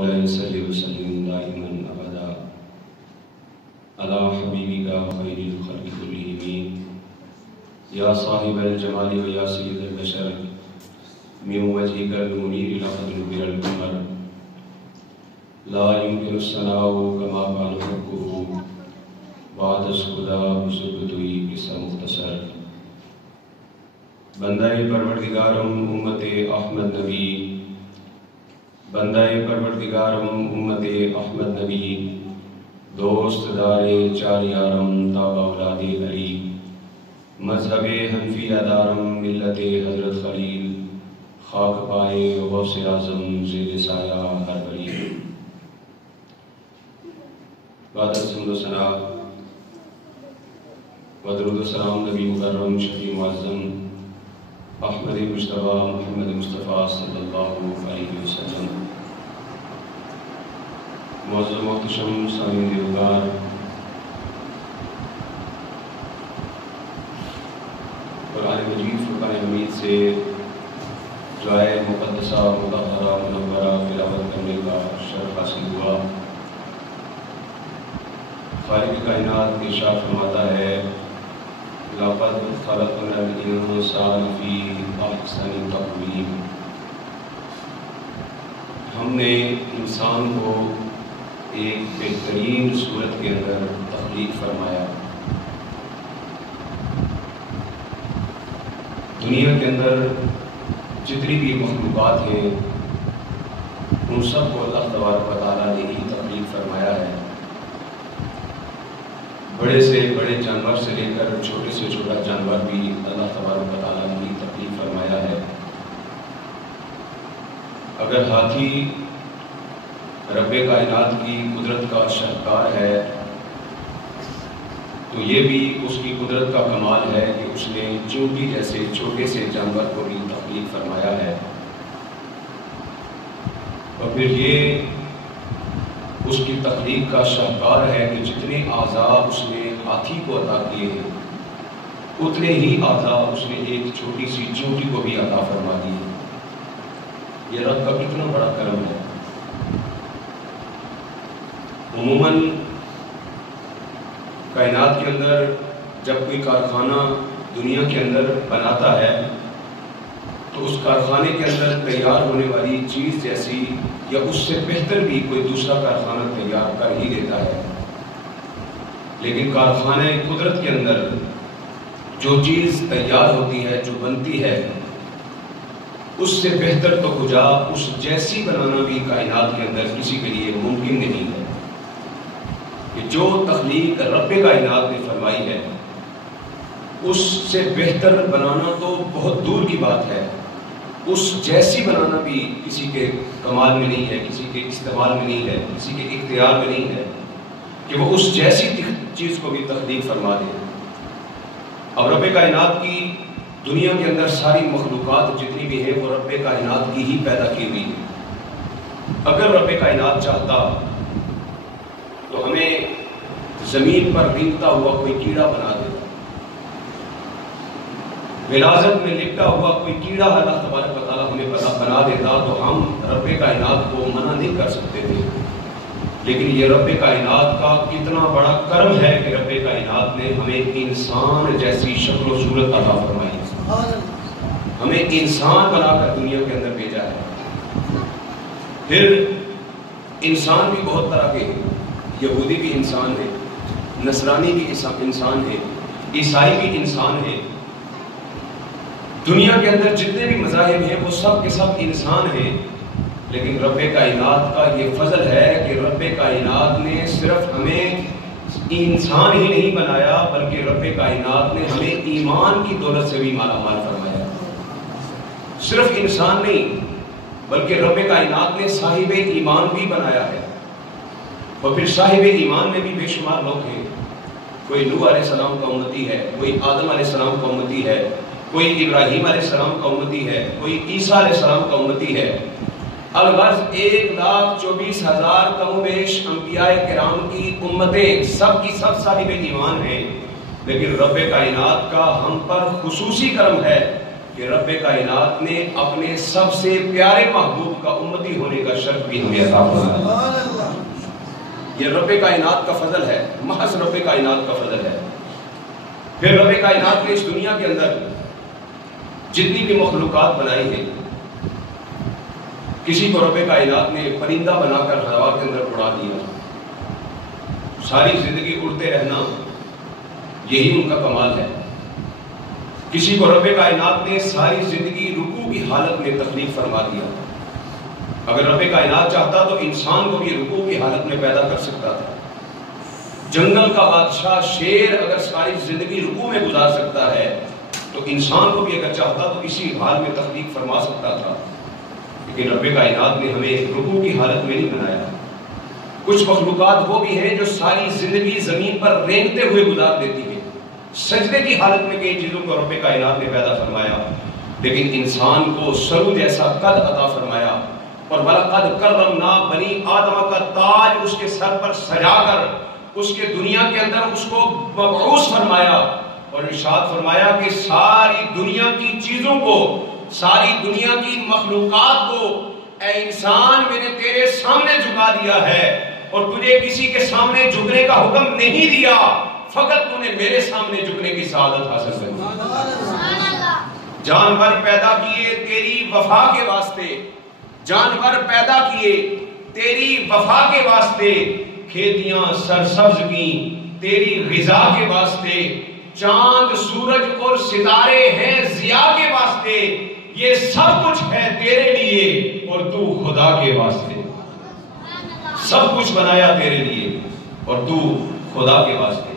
مولانا صلی وسلم دائما ابدا علی حبیبک خیر الخلق کلہم یا صاحب الجمال و یا سید البشر من وجهک المنیر لقد نبر القمر لا يمكن الثناء كما قال حقه بعد الخدا بزبطوی قصہ مختصر بندہ پروردگارم امت احمد نبی بندہ پروردگارم امت احمد نبی دوست دار چار یارم تابع اولاد علی مذہب حنفی دارم ملت حضرت خلیل خاک پائے غوث اعظم زیر سایہ ہر ولی بعد حمد و ثنا و درود و سلام نبی مکرم شفیع معظم احمد مجتبی محمد مصطفیٰ صلی اللہ علیہ وسلم معظم محتشم سامعین دیوگار قرآن مجید فرقان حمید سے جائے مقدسہ مطہرہ منورہ تلاوت کرنے کا شرف حاصل ہوا۔ خالق کائنات ارشاد فرماتا ہے لقد خلقنا الانسان فی احسن تقویم، ہم نے انسان کو ایک بہترین صورت کے اندر تخلیق فرمایا۔ دنیا کے اندر جتنی بھی مخلوقات ہیں ان سب کو اللہ تبارک و تعالیٰ نے ہی تخلیق فرمایا ہے۔ بڑے سے بڑے جانور سے لے کر چھوٹے سے چھوٹا جانور بھی اللہ تبارک و تعالیٰ نے تخلیق فرمایا ہے۔ اگر ہاتھی رب کائنات کی قدرت کا شاہکار ہے تو یہ بھی اس کی قدرت کا کمال ہے کہ اس نے چونٹی جیسے چھوٹے سے جانور کو بھی تخلیق فرمایا ہے۔ اور پھر یہ اس کی تخلیق کا شاہکار ہے کہ جتنے اعضاء اس نے ہاتھی کو عطا کیے ہیں اتنے ہی اعضاء اس نے ایک چھوٹی سی چونٹی کو بھی عطا فرما دیے۔ یہ رب کا کتنا بڑا کرم ہے۔ عموماً کائنات کے اندر جب کوئی کارخانہ دنیا کے اندر بناتا ہے تو اس کارخانے کے اندر تیار ہونے والی چیز جیسی یا اس سے بہتر بھی کوئی دوسرا کارخانہ تیار کر ہی دیتا ہے، لیکن کارخانہ قدرت کے اندر جو چیز تیار ہوتی ہے، جو بنتی ہے، اس سے بہتر تو کجا اس جیسی بنانا بھی کائنات کے اندر کسی کے لیے ممکن نہیں ہے۔ کہ جو تخلیق رب کائنات نے فرمائی ہے اس سے بہتر بنانا تو بہت دور کی بات ہے، اس جیسی بنانا بھی کسی کے کمال میں نہیں ہے، کسی کے استعمال میں نہیں ہے، کسی کے اختیار میں نہیں ہے کہ وہ اس جیسی چیز کو بھی تخلیق فرما دے۔ اور رب کائنات کی دنیا کے اندر ساری مخلوقات جتنی بھی ہیں وہ رب کائنات کی ہی پیدا کی ہوئی ہے۔ اگر رب کائنات چاہتا تو ہمیں زمین پر رینگتا ہوا کوئی کیڑا بنا دیتا، ولادت میں لپٹا ہوا کوئی کیڑا اللہ تبارک و تعالیٰ ہمیں بنا دیتا تو ہم رب کائنات کو منع نہیں کر سکتے تھے۔ لیکن یہ رب کائنات کا کتنا بڑا کرم ہے کہ رب کائنات نے ہمیں انسان جیسی شکل و صورت عطا فرمائی ہے، ہمیں انسان بنا کر دنیا کے اندر بھیجا ہے۔ پھر انسان بھی بہت طرح کے ہیں، یہودی بھی انسان ہے، نصرانی بھی انسان ہے، عیسائی بھی انسان ہے۔ دنیا کے اندر جتنے بھی مذاہب ہیں وہ سب کے سب انسان ہیں، لیکن رب کائنات کا یہ فضل ہے کہ رب کائنات نے صرف ہمیں انسان ہی نہیں بنایا بلکہ رب کائنات نے ہمیں ایمان کی دولت سے بھی مالا مال فرمایا۔ صرف انسان نہیں بلکہ رب کائنات نے صاحب ایمان بھی بنایا ہے۔ اور پھر صاحب ایمان میں بھی بے شمار لوگ ہیں، کوئی نوح علیہ السلام کا امتی ہے، کوئی آدم علیہ السلام کا امتی ہے، کوئی ابراہیم علیہ السلام کا امتی ہے، کوئی عیسیٰ علیہ السلام کا امتی ہے۔ الغرض 1,24,000 کم و بیش انبیاء کرام کی امتیں سب کی سب صاحب ایمان ہیں، لیکن رب کائنات کا ہم پر خصوصی کرم ہے کہ کہ رب کائنات نے اپنے سب سے پیارے محبوب کا امتی ہونے کا شرف بھی ہمیں عطا فرمایا۔ یہ رب کائنات کا فضل ہے، محض رب کائنات کا فضل ہے۔ پھر رب کائنات نے اس دنیا کے اندر جتنی بھی مخلوقات بنائی ہیں، کسی کو رب کائنات نے پرندہ بنا کر ہوا کے اندر اڑا دیا، ساری زندگی اڑتے رہنا یہی ان کا کمال ہے۔ کسی کو رب کائنات نے ساری زندگی رکوع کی حالت میں تخلیق فرما دیا۔ اگر رب کائنات چاہتا تو انسان کو بھی رکوع کی حالت میں پیدا کر سکتا تھا۔ جنگل کا بادشاہ شیر اگر ساری زندگی رکوع میں گزار سکتا ہے تو انسان کو بھی اگر چاہتا تو اسی حال میں تخلیق فرما سکتا تھا، لیکن رب کائنات نے ہمیں رکوع کی حالت میں نہیں بنایا۔ کچھ مخلوقات وہ بھی ہیں جو ساری زندگی زمین پر رینگتے ہوئے گزار دیتی ہیں، سجدے کی حالت میں کئی چیزوں کو رب کائنات نے پیدا فرمایا، لیکن انسان کو سرو جیسا قد عطا فرمایا، اور وَلَقَدْ كَرَّمْنَا بنی آدم کا تاج اس کے سر پر سجا کر اس کے دنیا کے اندر اس کو مبعوث فرمایا، اور ارشاد فرمایا کہ ساری دنیا کی چیزوں کو، ساری دنیا کی مخلوقات کو اے انسان میں نے تیرے سامنے جھکا دیا ہے، اور تجھے کسی کے سامنے جھکنے کا حکم نہیں دیا، فقط تو نے میرے سامنے جھکنے کی سعادت حاصل کری۔ جانور پیدا کیے تیری وفا کے واسطے، جانور پیدا کیے تیری وفا کے واسطے، کھیتیاں سرسبز کی تیری غذا کے واسطے، چاند سورج اور ستارے ہیں ضیاء کے واسطے، یہ سب کچھ ہے تیرے لیے اور تو خدا کے واسطے۔ سب کچھ بنایا تیرے لیے اور تو خدا کے واسطے۔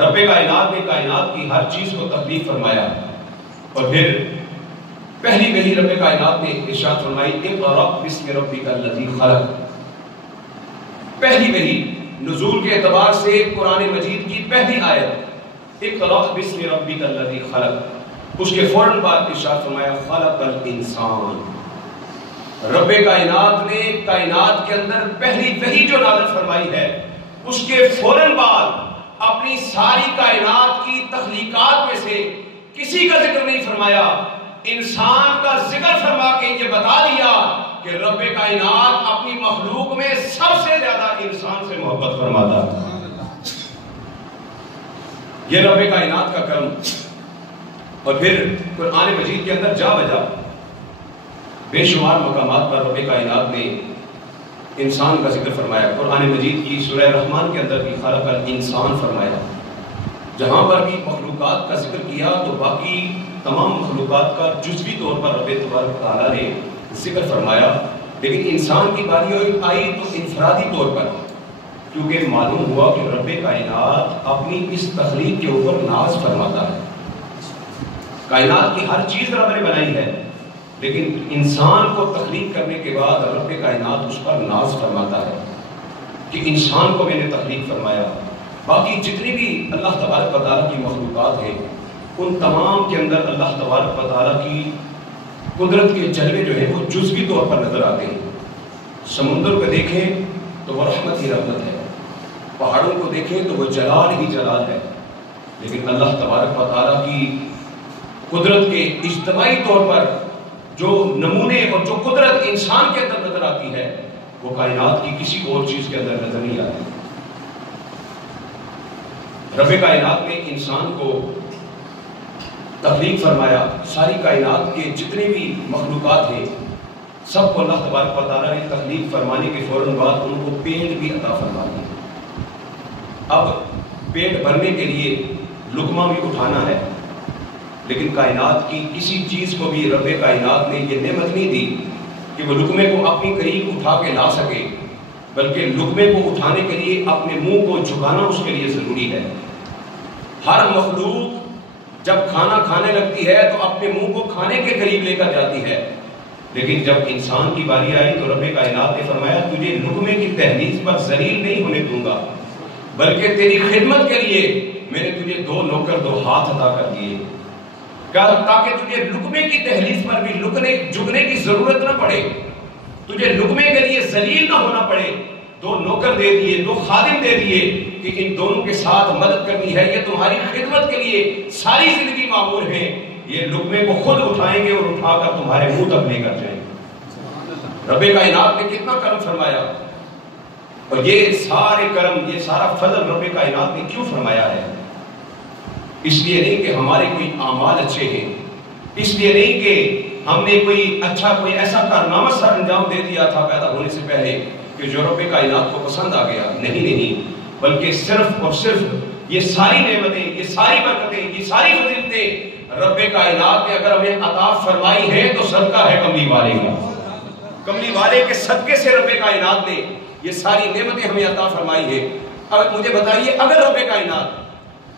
رب کائنات نے کائنات کی ہر چیز کو تخلیق فرمایا، اور پھر پہلی وحی رب کائنات نے ارشاد فرمائی اقرأ باسم ربک الذی خلق۔ پہلی وحی نزول کے اعتبار سے قرآن مجید کی پہلی آیت اقرأ باسم ربک الذی خلق، اس کے فوراً بعد ارشاد فرمایا خلق الانسان۔ رب کائنات نے کائنات کے اندر پہلی وحی جو نازل فرمائی ہے، اس کے فوراً بعد اپنی ساری کائنات کی تخلیقات میں سے کسی کا ذکر نہیں فرمایا، انسان کا ذکر فرما کے یہ بتا دیا کہ رب کائنات اپنی مخلوق میں سب سے زیادہ انسان سے محبت فرماتا ہے۔ یہ رب کائنات کا کرم۔ اور پھر قرآن مجید کے اندر جا بجا بے شمار مقامات پر رب کائنات نے انسان کا ذکر فرمایا۔ قرآن مجید کی سورہ رحمان کے اندر بھی خلق الانسان فرمایا۔ جہاں پر بھی مخلوقات کا ذکر کیا تو باقی تمام مخلوقات کا جزوی طور پر رب تبارک تعالیٰ نے ذکر فرمایا، لیکن انسان کی باری آئی تو انفرادی طور پر، کیونکہ معلوم ہوا کہ رب کائنات اپنی اس تخلیق کے اوپر ناز فرماتا ہے۔ کائنات کی ہر چیز رب نے بنائی ہے، لیکن انسان کو تخلیق کرنے کے بعد رب کائنات اس پر ناز فرماتا ہے کہ انسان کو میں نے تخلیق فرمایا۔ باقی جتنی بھی اللہ تبارک و تعالیٰ کی مخلوقات ہیں، ان تمام کے اندر اللہ تبارک و تعالیٰ کی قدرت کے جلوے جو ہیں وہ جزوی طور پر نظر آتے ہیں۔ سمندر کو دیکھیں تو وہ رحمت ہی رحمت ہے، پہاڑوں کو دیکھیں تو وہ جلال ہی جلال ہے، لیکن اللہ تبارک و تعالیٰ کی قدرت کے اجتماعی طور پر جو نمونے اور جو قدرت انسان کے اندر نظر آتی ہے وہ کائنات کی کسی اور چیز کے اندر نظر نہیں آتی۔ رب کائنات نے انسان کو تخلیق فرمایا، ساری کائنات کے جتنے بھی مخلوقات ہیں سب کو اللہ تبارک و تعالیٰ نے تخلیق فرمانے کے فوراً بعد ان کو پیٹ بھی عطا فرما دیا۔ اب پیٹ بھرنے کے لیے لقمہ بھی اٹھانا ہے، لیکن کائنات کی کسی چیز کو بھی رب کائنات نے یہ نعمت نہیں دی کہ وہ لقمے کو اپنی قریب اٹھا کے لا سکے، بلکہ لقمے کو اٹھانے کے لیے اپنے منہ کو جھکانا اس کے لیے ضروری ہے۔ ہر مخلوق جب کھانا کھانے لگتی ہے تو اپنے منہ کو کھانے کے قریب لے کر جاتی ہے، لیکن جب انسان کی باری آئی تو رب کائنات نے فرمایا تجھے لقمے کی تہلیز پر ذلیل نہیں ہونے دوں گا، بلکہ تیری خدمت کے لیے میں نے تجھے دو نوکر دو ہاتھ عطا کر دیے، تاکہ تجھے لقمے کی تہلیز پر بھی جھکنے کی ضرورت نہ پڑے، تجھے لقمے کے لیے ذلیل نہ ہونا پڑے۔ دو نوکر دے دیے، دو خادم دے دیے کہ ان دونوں کے ساتھ مدد کرنی ہے، یہ تمہاری خدمت کے لیے ساری زندگی معمور ہیں، یہ لقمے کو خود اٹھائیں گے اور اٹھا کر تمہارے منہ تک لے کر جائیں گے۔ رب کائنات نے کتنا کرم فرمایا، اور یہ سارے کرم، یہ سارا فضل رب کائنات نے کیوں فرمایا ہے؟ اس لیے نہیں کہ ہمارے کوئی اعمال اچھے ہیں، اس لیے نہیں کہ ہم نے کوئی ایسا کارنامہ سر انجام دے دیا تھا پیدا ہونے سے پہلے کہ جو رب کائنات کو پسند آ گیا، نہیں، بلکہ صرف اور صرف یہ ساری نعمتیں، یہ ساری برکتیں، یہ ساری فضیلتیں رب کائنات نے اگر ہمیں عطا فرمائی ہیں تو صدقہ ہے کملی والے کا، کملی والے کے صدقے سے رب کائنات نے یہ ساری نعمتیں ہمیں عطا فرمائی ہیں۔ اب مجھے بتائیے، اگر رب کائنات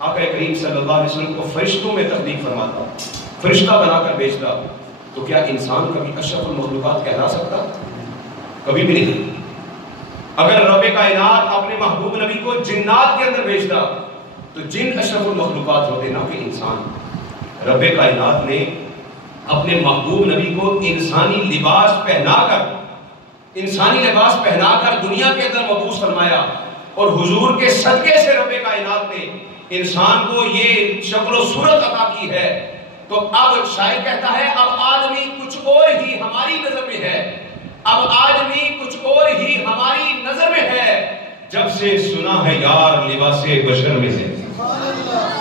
آقا کریم صلی اللہ علیہ وسلم کو فرشتوں میں تخلیق فرماتا، فرشتہ بنا کر بھیجتا، تو کیا انسان کبھی اشرف المخلوقات کہلا سکتا؟ کبھی بھی نہیں۔ اگر رب کائنات اپنے محبوب نبی کو جنات کے اندر بھیجتا تو جن اشرف المخلوقات ہوتے، نہ کہ انسان۔ رب کائنات نے اپنے محبوب نبی کو انسانی لباس پہنا کر دنیا کے اندر مبعوث فرمایا، اور حضور کے صدقے سے رب کائنات نے انسان کو یہ شکل و صورت عطا کی ہے۔ تو اب شاعر کہتا ہے، اب آدمی کچھ اور ہی ہماری نظر میں ہے، اب آدمی کچھ اور ہی ہماری نظر میں ہے، جب سے سنا ہے یار لباس بشر میں ہے،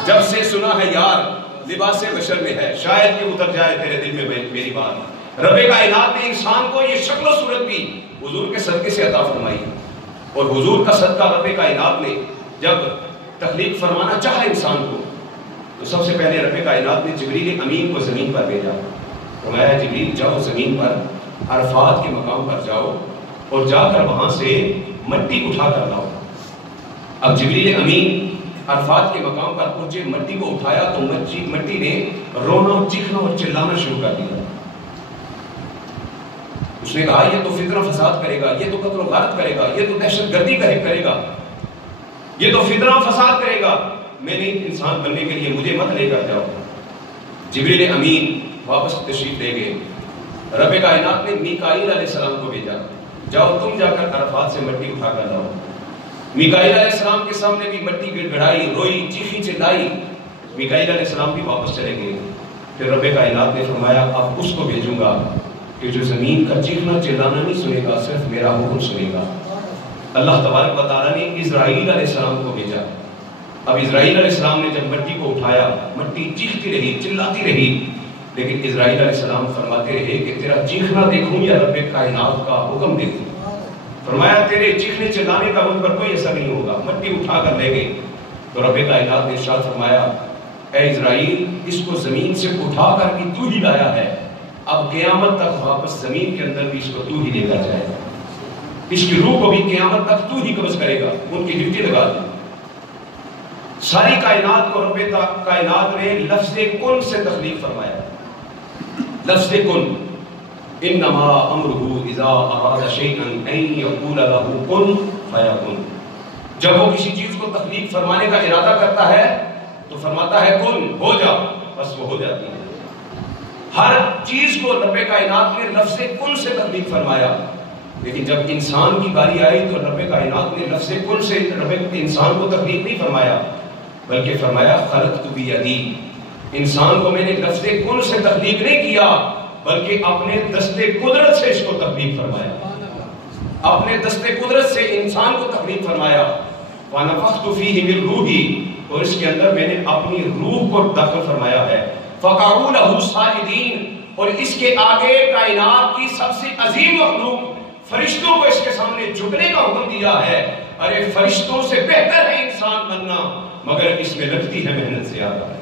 جب سے سنا ہے یار لباس بشر میں ہے۔ شاید کہ اتر جائے تیرے دل میں میری بات۔ رب کائنات نے انسان کو یہ شکل و صورت بھی حضور کے صدقے سے عطا فرمائی، اور حضور کا صدقہ رب کائنات نے جب تخلیق فرمانا چاہا انسان کو، تو سب سے پہلے رب کائنات نے جبریل امین کو زمین پر بھیجا، فرمایا جبریل جاؤ زمین پر، عرفات کے مقام پر جاؤ، اور جا کر وہاں سے مٹی اٹھا کر لاؤ۔ اب جبریل امین عرفات کے مقام پر پہنچے، مٹی کو اٹھایا تو مٹی نے رونا، چیخنا اور چلانا شروع کر دیا۔ اس نے کہا یہ تو فتنہ فساد کرے گا، یہ تو قتل و غارت کرے گا، یہ تو دہشت گردی کرے گا، یہ تو فتنہ فساد کرے گا، میں نے انسان بننے کے لیے مجھے مت لے کر جاؤ۔ جبریل امین واپس تشریف لے گئے۔ رب کائنات نے میکائیل علیہ السلام کو بھیجا، جاؤ تم جا کر عرفات سے مٹی اٹھا کر لاؤ۔ میکائیل علیہ السلام کے سامنے بھی مٹی گڑگڑائی، روئی، چیخی چلائی، میکائیل علیہ السلام بھی واپس چلے گئے۔ پھر رب کائنات نے فرمایا اب اس کو بھیجوں گا کہ جو زمین کا چیخنا چلانا نہیں سنے گا، صرف میرا حکم سنے گا۔ اللہ تبارک و تعالیٰ نے اسرائیل علیہ السلام کو بھیجا۔ اب اسرائیل علیہ السلام نے جب مٹی کو اٹھایا، مٹی چیختی رہی، چلاتی رہی، لیکن اسرائیل علیہ السلام فرماتے رہے کہ تیرا چیخنا دیکھوں یا رب کائنات کا حکم دیکھوں؟ فرمایا تیرے چیخنے چلانے کا مجھ پر کوئی اثر نہیں ہوگا۔ مٹی اٹھا کر لے گئے تو رب کائنات نے ارشاد فرمایا اے اسرائیل، اس کو زمین سے اٹھا کر بھی تو ہی لایا ہے، اب قیامت تک واپس زمین کے اندر بھی اس کو تو ہی لے کر جائے گا، اس کی روح کو بھی قیامت تک تو ہی قبض کرے گا۔ ان کی ڈیوٹی لگا دی۔ ساری کائنات کو رب کائنات نے لفظ کن سے تخلیق فرمایا۔ لفظ کن، انما امرہ اذا اراد شیئا ان یقول له کن فیکن۔ جب وہ کسی چیز کو تخلیق فرمانے کا ارادہ کرتا ہے تو فرماتا ہے کن، ہو جا، بس وہ ہو جاتی ہے۔ ہر چیز کو رب کائنات نے لفظ کن سے تخلیق فرمایا، لیکن جب انسان کی باری آئی تو رب کائنات نے لفظ کن سے انسان کو تخلیق نہیں فرمایا، بلکہ فرمایا خلقت بیدی۔ انسان کو میں نے لفظ کن سے تخلیق نہیں کیا، بلکہ اپنے دست قدرت سے اس کو تخلیق فرمایا، اپنے دست قدرت سے انسان کو تخلیق فرمایا۔ وَنَفَخْتُ فِيهِ مِن رُوحِي، اور اس کے اندر میں نے اپنی روح کو داخل فرمایا ہے۔ فَقَعُوا لَهُ سَاجِدِينَ، اور اس کے آگے کائنات کی سب سے عظیم مخلوق فرشتوں کو اس کے سامنے جھکنے کا حکم دیا ہے۔ ارے فرشتوں سے بہتر ہے انسان بننا، مگر اس میں لگتی ہے محنت زیادہ۔